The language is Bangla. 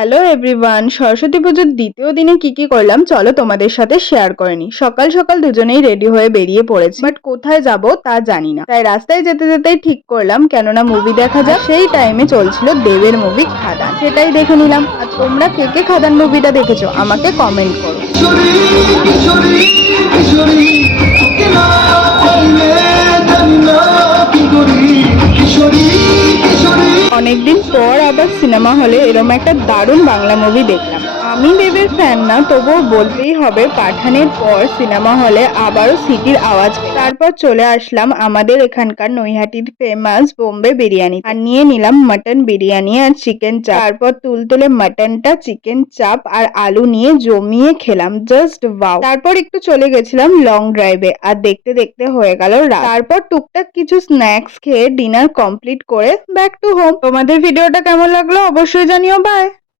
হ্যালো এভরিওয়ান, সরস্বতী পুজোর দ্বিতীয় দিনে কি করলাম চলো তোমাদের সাথে শেয়ার করে নি। সকাল সকাল দুজনেই রেডি হয়ে বেরিয়ে পড়েছি, বাট কোথায় যাব তা জানি না। তাই রাস্তায় যেতে যেতেই ঠিক করলাম কেননা মুভি দেখা যাক। সেই টাইমে চলছিল দেবের মুভি খাদান, সেটাই দেখে নিলাম। আর তোমরা কে কে খাদান মুভিটা দেখেছো আমাকে কমেন্ট করো। অনেকদিন পর আবার সিনেমা হলে এরম একটা দারুণ বাংলা মুভি দেখলাম। আমি দেবের ফ্যান না, তবুও বলতেই হবে পাঠানের পর সিনেমা হলে আবারও সিটির আওয়াজ পেয়ে। তারপর চলে আসলাম আমাদের এখানকার নৈহাটির ফেমাস বোম্বে বিরিয়ানি, আর নিয়ে নিলাম মাটন বিরিয়ানি আর চিকেন চাপ। তারপর তুলতুলে মাটনটা, চিকেন চাপ আর আলু নিয়ে জমিয়ে খেলাম, জাস্ট ওয়াও। তারপর একটু চলে গেছিলাম লং ড্রাইভে, আর দেখতে দেখতে হয়ে গেল রাত। তারপর টুকটাক কিছু স্ন্যাক্স খেয়ে ডিনার কমপ্লিট করে ব্যাক টু হোম। তোমাদের ভিডিওটা কেমন লাগলো অবশ্যই জানিও। বাই।